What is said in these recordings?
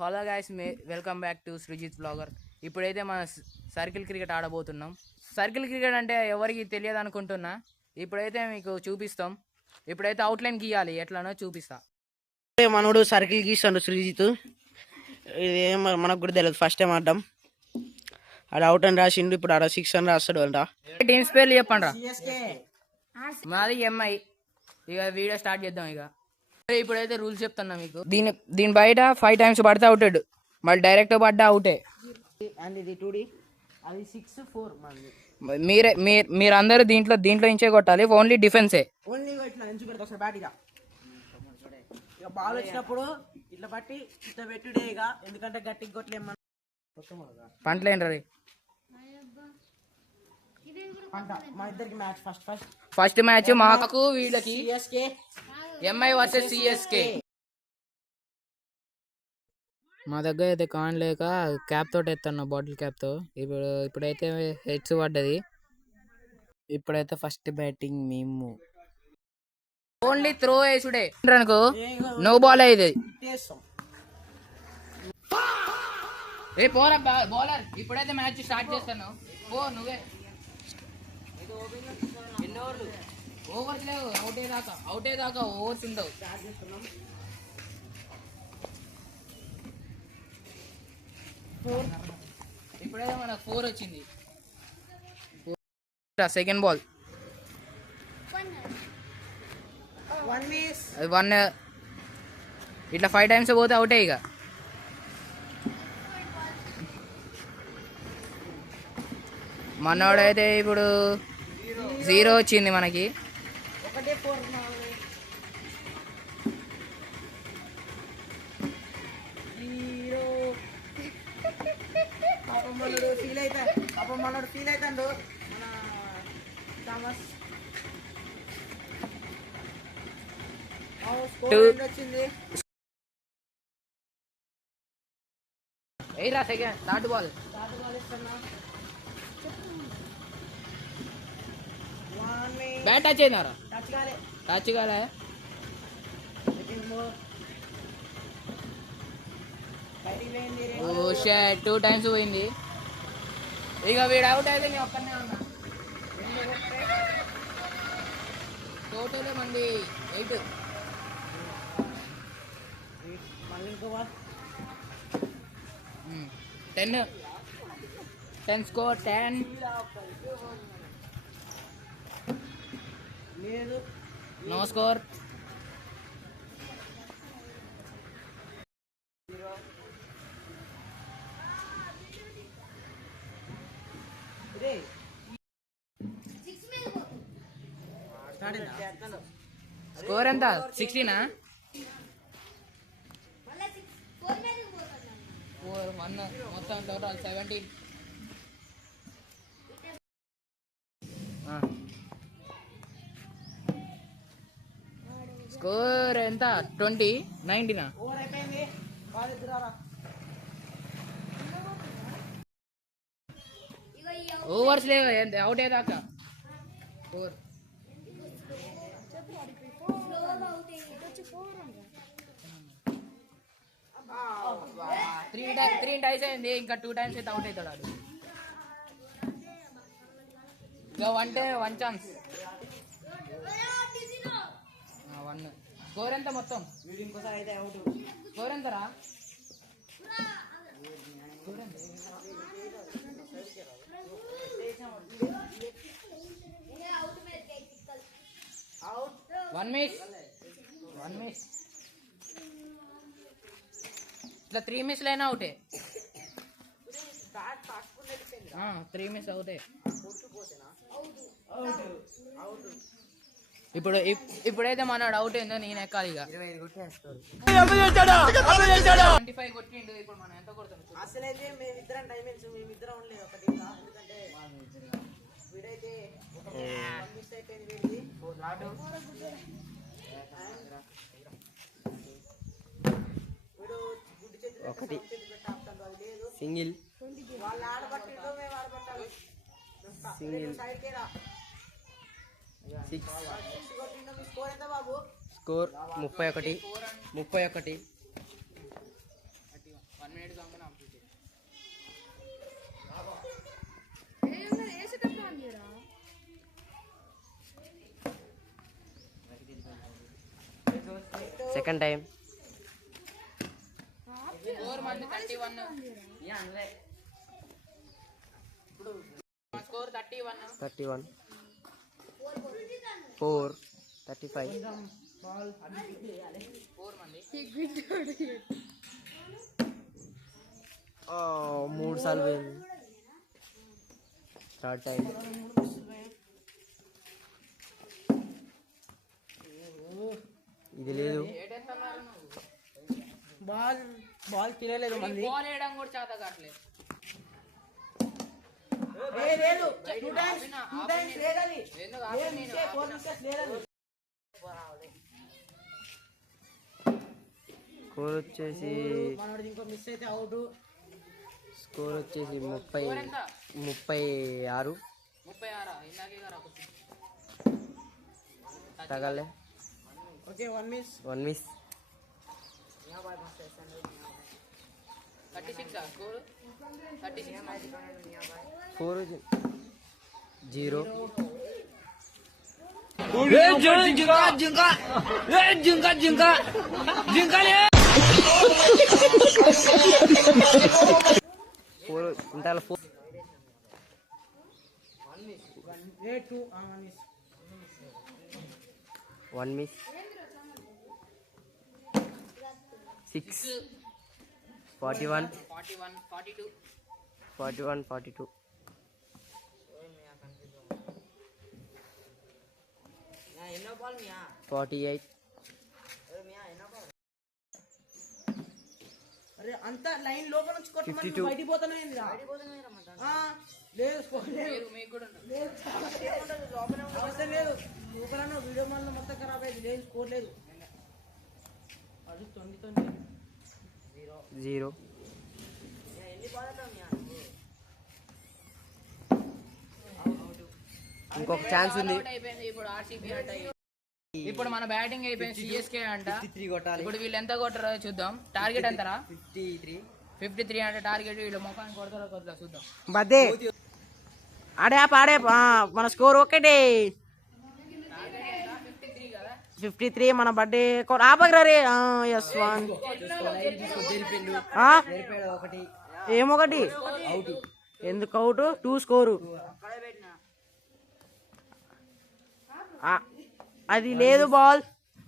Hello guys, welcome back to Srujith blogger. ఇప్పుడైతే మన circle cricket ఆడబోతున్నాం. సర్కిల్ క్రికెట్ అంటే ఎవరికి తెలియదు అనుకుంటున్నా. ఇప్పుడైతే మీకు చూపిస్తాం. ఇప్పుడైతే అవుట్లైన్ గీయాలి, ఎట్లానో చూపిస్తా. మనోడు సర్కిల్ గీస్తాడు సృజిత్. ఇదేం మనకు కూడా తెలియదు, ఫస్ట్ టైం ఆడడం. ఆడ అవుట్ అని రాసిండు, ఇప్పుడు ఆడ 6 అని రాస్తాడు అంట. టీమ్స్ పేర్లు చెప్పండి రా. మాది ఎంఐ. ఇక వీడియో స్టార్ట్ చేద్దాం. ఇప్పుడైతే రూల్స్ చెప్తున్నా మీకు. దీని బయట 5 times పడితే అవుతాడు, మళ్ళీ డైరెక్ట్ పడ్డా అవుటే. మీరందరూ దీంట్లో ఇంచే కొట్టాలి. ఓన్లీ డిఫెన్సే. బాల్ వచ్చినప్పుడు ఇట్లా పట్టి ఇట్లా పెట్టుడే, ఎందుకంటే గట్టికి కొట్టలేము. పంటలేండి రీ. మా ఇద్దరికి మ్యాచ్ ఫస్ట్ మ్యాచ్ మాకు వీళ్ళకి ఎంఐ వర్సెస్ సిఎస్కే. మా దగ్గర అయితే కాన్ లేక క్యాప్ తోటి ఎత్తాను, బాటిల్ క్యాప్ తో. ఇప్పుడైతే హెడ్స్ పడ్డది. ఇప్పుడైతే ఫస్ట్ బ్యాటింగ్ మేము. ఓన్లీ త్రో వేసుడే అనుకో, నో బాల్ అయ్యేది. ఏ పోరా బౌలర్. ఇప్పుడైతే మ్యాచ్ స్టార్ట్ చేస్తాను. పో నువ్వే. ఓవర్స్ లేవు, అవుటే దాకా ఓవర్స్ ఉండవు. ఇప్పుడైతే మనకు 4 వచ్చింది. Second ball 1. ఇట్లా 5 times పోతే అవుటే. ఇక మనోడైతే ఇప్పుడు 0 వచ్చింది మనకి. ఫీల్ అవుతాడు ఎయిరా second third ball. Bat touch అయినారా? టచ్ కాలే. 2 times పోయింది. ఇక వీడు అవుట్ అయితే నేను ఒక్కనే ఉన్నా. టోటల్ మంది 8. మళ్ళీ ఇంకో 10 స్కోర్ 10 లేదు, నో స్కోర్. స్కోర్ ఎంత? 16. 4 1 మొత్తం టోటల్ 17. స్కోర్ ఎంత? 20 19. ఓవర్స్ లేవు, అవుట్ అయ్యేదాకా 4. 3 times అయింది. ఇంకా 2 times అయితే అవుట్ అవుతాడు. అది ఇక 1 ఛాన్స్. 1. స్కోర్ ఎంత మొత్తం? స్కోర్ ఎంతరా? స్కోర్ ఎంత? 1 మిస్. ఇట్లా 3 మిస్లు అయినా అవుటే. 3 మిస్ అవుతే. ఇప్పుడైతే మనోడు అవుట్ అయిందో నేను ఎక్కాలి. ఇక 25 కొట్టిండు. ఇప్పుడు మనం ఎంత కొడతాం? అసలైతే మేమిద్దరం డైమెన్స్, మేమిద్దరం ఉండలేదు ఒకటి. ఎందుకంటే వీడైతే మిస్ అయిపోయింది. వీడు గుడ్డు చేతులు ఒకటి సింగిల్. వాళ్ళు ఆడబట్టిలో మేము ఆడబట్టాలి. సింగిల్ స్కోర్ ఎంత బాబు? స్కోర్ 31. Second time. స్కోర్ మంది 31. స్కోర్ 31. 4 35. 4 మంది. 3 సార్లు పోయింది. Third time. ఇది లేదు. బాల్ తినలేదు మంది. బాల్ వేయడం కూడా చేత కావట్లేదు. స్కోర్ వచ్చేసి మిస్ అయితే అవుట్. స్కోర్ వచ్చేసి 36. తగలే. Okay 1 miss. 36 స్కోర్. 36 4 0. ఉంటాల 4. 1 మిస్. 6 41 42. 48. అరే అంత లైన్ లోపల నుంచి కొట్టమని బయటికి పోతానే లేదు. అవసరం లేదు. లోపలన్నా వీడియో మళ్ళీ మొత్తం ఖరాబ్ అయింది. లేదు స్కోర్ లేదు. అది 0. ఇంకొక ఛాన్స్ ఉంది. ఇప్పుడు మన బ్యాటింగ్ అయిపోయింది. సిఎస్కే అంట. ఇప్పుడు వీళ్ళు ఎంత కొట్టారో చూద్దాం. టార్గెట్ ఎంతరా? 53 అంటే టార్గెట్. వీళ్ళు ముఖాన్ని కొడతారో కొడతారో చూద్దాం. బద్దే ఆడే మన స్కోర్ ఒకటి 53. మన బర్త్డే ఆపగరే. S1 ఏమొకటి ఎందుకు అవుట్? 2 స్కోరు. అది లేదు. బాల్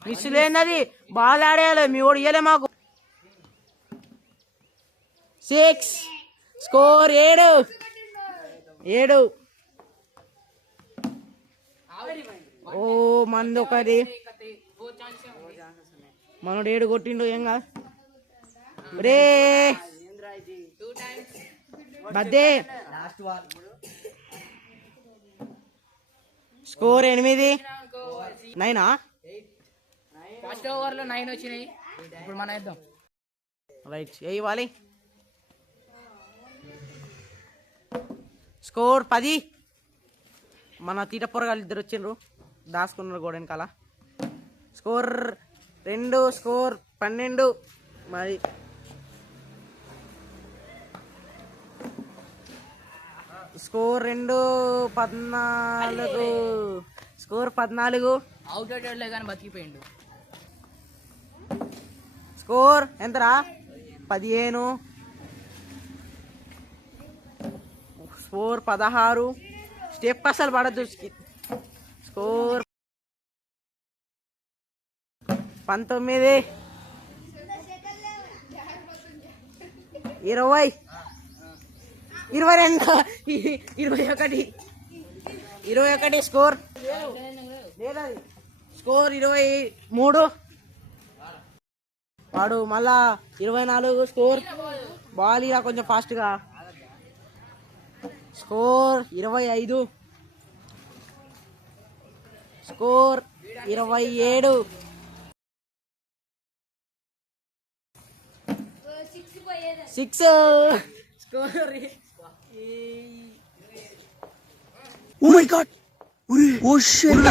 మిస్ లేని అది. బాల్ ఆడేయాలి. మీ ఓడి ఇయ్యలే మాకు. 6 స్కోర్. 7. ఓ మంది ఒకటి. మనోడు 7 కొట్టిండు. ఏం కాదు రే. బద్దే స్కోర్ 8. 9. ఫస్ట్ ఓవర్ లో 9 వచ్చినాయి. ఇప్పుడు మనం వేద్దాం. రైట్ ఇవ్వాలి. స్కోర్ 10. మన తీట పొరగాలు 2 వచ్చిండ్రు. దాచుకున్నారు గోడ వెనకాల. స్కోర్ 2. స్కోర్ 12. మరి స్కోర్ 2 14. స్కోర్ 14. అవుట్ అయ్యాడులే కానీ బతికిపోయిండు. స్కోర్ ఎంతరా? 15. స్కోర్ 16. స్టెప్ అసలు పడద్దు. స్కోర్ 19. 20. 22. 21. Score score 23. వాడు మళ్ళా 24. స్కోర్ బాల్ ఇలా కొంచెం ఫాస్ట్గా. Score 25. Score 27. 6 score. Oh my god. Oh shit.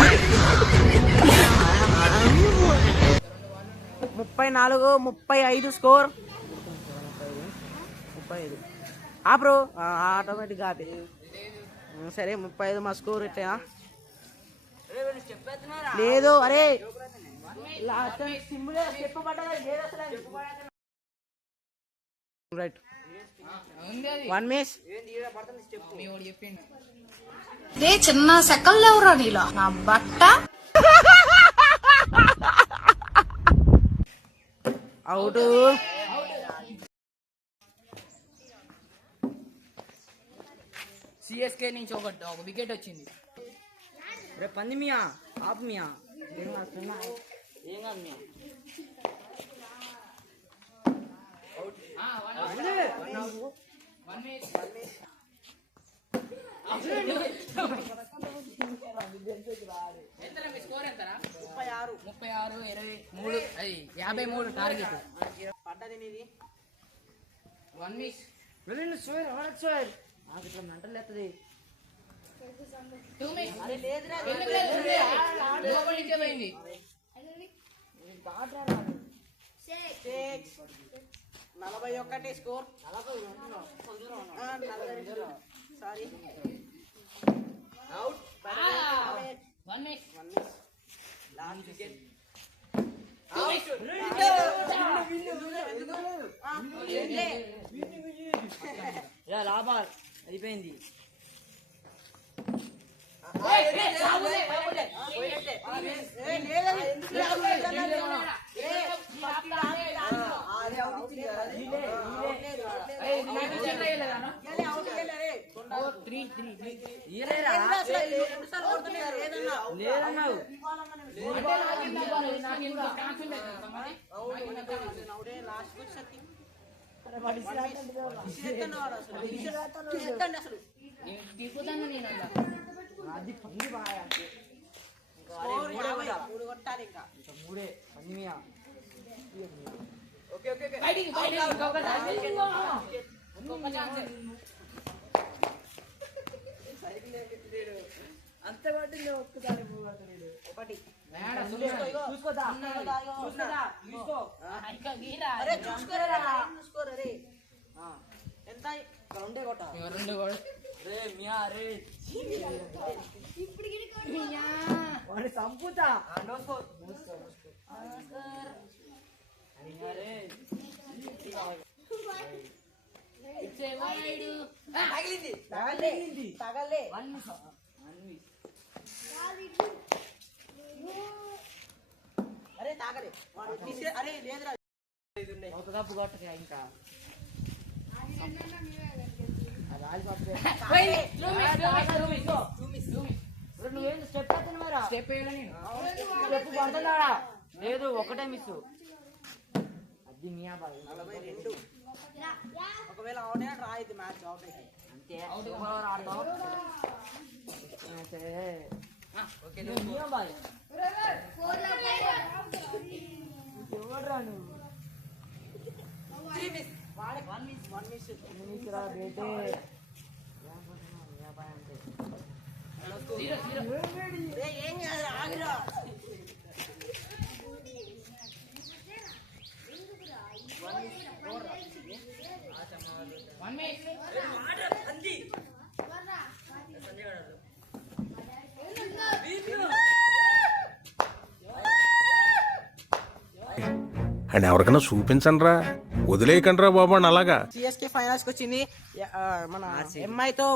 34. 35. Score 35. Bro ఆటోమేటిక్గా అది. సరే 35 మా స్కోర్ ఎట్లా లేదు. అరే రైట్ 1 మిస్ రే చిన్న సెకల్ లేవురా నీలా నా బట్ట అవుట్. సిఎస్కే నుంచి ఒక వికెట్ వచ్చింది. రే పంది మియా ఆపు మియా ఏం కాదు మియా స్కోర్ ఎంత? 36, 23, అది 53 టార్గెట్. పడ్డది నీది. 1 మిస్. నాకు ఇట్లా మెంటల్ లేస్తుంది. 2 మిస్. అరే లేదురా లోపల నుంచే పోయింది. 41 score. Sorry out. 1 miss. Last wicket. లాభాలు అయిపోయింది. లేదన్నావు అది పంది బాగా మూడే పంది మియా. అంత పట్టింది ఒక్కసారి ఒకటి చూసుకోదా ఎంత రెండే కొట్ట రే మియా రే వాడిని చంపుతా. తగలే. అరే తాగలే. అరే లేదురా. ఒక కప్పు కొట్టక ఇంకా నువ్వేం స్టెప్ అవుతుంది మరా స్టెప్ స్టెప్ పడుతున్నాడా లేదు ఒకటే మిస్. అది మియా బాయ్ 42. ఒకవేళ అవుట్ అయినా డ్రా అయింది మ్యాచ్. అవుట్ అయితే అంతే ఆడతావు మియా బాయ్ ఎవడ్రా నువ్వు. 1 మిస్. బేటే ఏం కాదు ఆగిరా. అండ్ ఎవరికైనా చూపించండి రా, వదిలేయకండి రా బాబు అని అలాగా. సిఎస్కే ఫైనల్స్ కి వచ్చింది. మన ఎంఐతో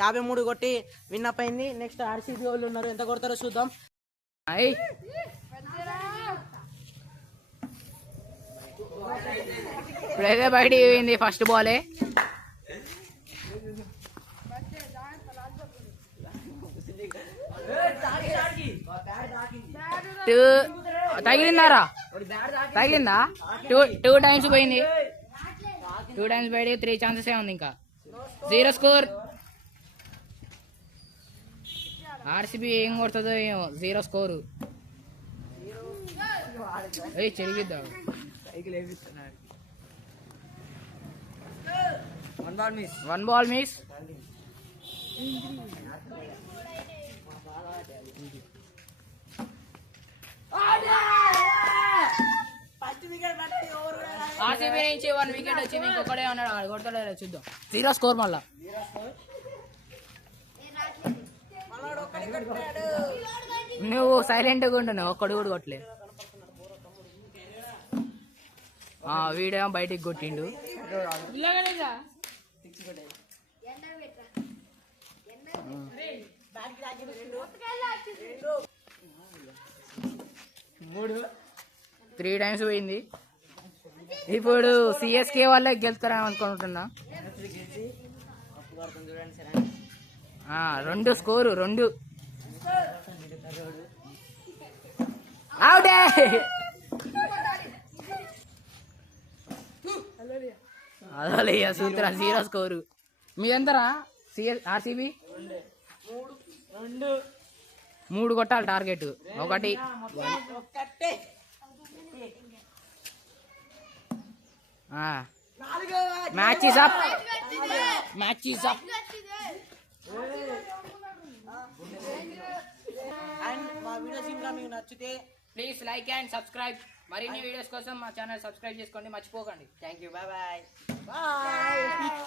53 కొట్టి విన్ అప్ అయింది. నెక్స్ట్ ఆర్సీబీ వాళ్ళు ఉన్నారు, ఎంత కొడతారో చూద్దాం. ఇప్పుడైతే బయట పోయింది ఫస్ట్ బాలే. తగిలిందారా? తగిలిందా? 2 టైమ్స్ పోయింది. 2 టైమ్స్ బయట 3 ఛాన్సెస్ ఉంది. ఇంకా 0 స్కోర్. ఆర్సీబీ ఏం కొడుతుందో ఏమో. 0 స్కోరు. చెరిగిద్దా? 1 ball miss. ఆర్సీబీ నుంచి 1 వికెట్ వచ్చింది. ఇంకొకడే ఉన్నాడు, కొడతాడో చూద్దాం. 0 స్కోర్ మళ్ళా. నువ్వు సైలెంట్గా ఉంటున్నావు, ఒక్కడు కూడా కొట్టలేదు. వీడేమో బయటికి కొట్టిండు. మూడు 3 టైమ్స్ పోయింది. ఇప్పుడు సిఎస్కే వాళ్ళే గెలుస్తారని అనుకుంటున్నా. 2 స్కోరు 2 అవుటే. అదే సూత్ర 0 స్కోరు. మీ ఎంతరా ఆర్సీబీ? 3 కొట్టాలి target. 1 match is up. And మా వీడియోస్ ఇంకా మీకు నచ్చితే ప్లీజ్ లైక్ అండ్ సబ్స్క్రైబ్. మరిన్ని వీడియోస్ కోసం మా ఛానల్ సబ్స్క్రైబ్ చేసుకోండి, మర్చిపోకండి. Thank you. Bye bye.